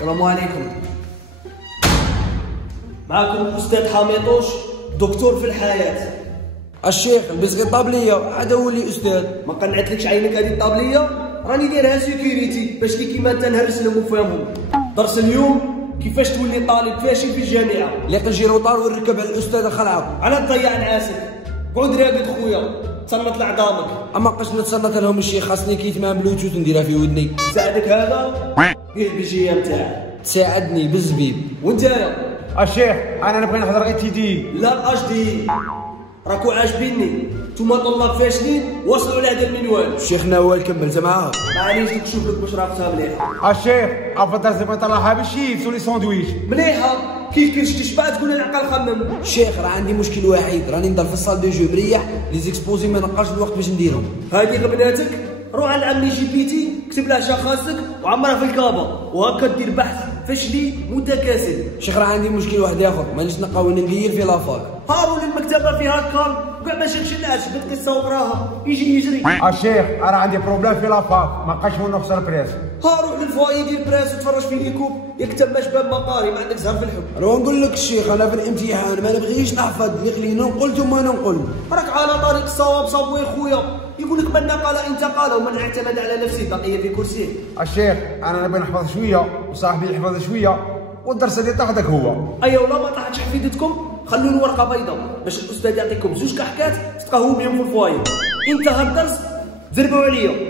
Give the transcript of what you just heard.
السلام عليكم. معكم الأستاذ حميطوش، دكتور في الحياة. الشيخ لبس غير طابليه، هذا هو اللي استاذ. ما قنعتلكش عينك هذه الطابليه؟ راني دايرها سيكوريتي باش كيما انت نهرسلهم وفهمهم. درس اليوم كيفاش تولي طالب فاشل في الجامعه. اللي تنجي روطار ونركب على الاستاذ الخلعه. على تضيع نعاسك، قعد راقد خويا، تصنت لعظامك. اما قاش نتصنت لهم الشيخ، خاصني كيت مع بلوتوث نديرها في ودني. ساعدك هذا؟ فيه البيجيه نتاعك. تساعدني بالزبيب. وانتايا؟ الشيخ انا نبغي نحضر غير تي دي. لا اش دي، راكو عاجبيني، نتوما طلاب فاشلين وصلوا على هذا المنوال. الشيخ نوال كملت معاه. معليش دوك نشوف لك باش راقتها مليحه. الشيخ افضل زي ما طلعها بالشيبس ولي ساندويش. مليحه، كيف تشبع تقول انا عقل خمم. الشيخ راه عندي مشكل واحد، راني نضل في الصال دو جو مريح، لي زيكسبوزي ما نلقاش الوقت باش نديرهم. هذه غبناتك، روح على عمي جي بي تي، كتب له شخصك وعمرها في الكابا، وهكا دير بحث فشلي متكاسل. الشيخ راه عندي مشكل واحد اخر، مانيش نلقاو نقيل في لافاك. هارو للمكتبه فيها الكال، كاع ما شنعش بالقصه وراها يجي يجري. الشيخ انا عندي بروبليم في لافاك، ما بقاش نخسر بريس. هاروح للفوايي ديال بريس وتفرج في ليكوب، ياك تما شباب مقاري ما عندك زهر في الحب. انا نقول لك الشيخ، انا في الامتحان ما نبغيش نحفظ، اللي خليني ننقل ثم ننقل. راك على طريق الصواب صبوي خويا، يقول لك من نقل انتقل ومن اعتمد على نفسه بقي في كرسيه. الشيخ انا نبغي نحفظ شويه وصاحبي يحفظ شويه، والدرس اللي طاحتك هو. ايوا ولا ما طاحتش حفيدتكم، خلوا له ورقه بيضاء باش الاستاذ يعطيكم زوج كحكات تقهووا بهم في الفوايي. انتهى الدرس زربوا عليا.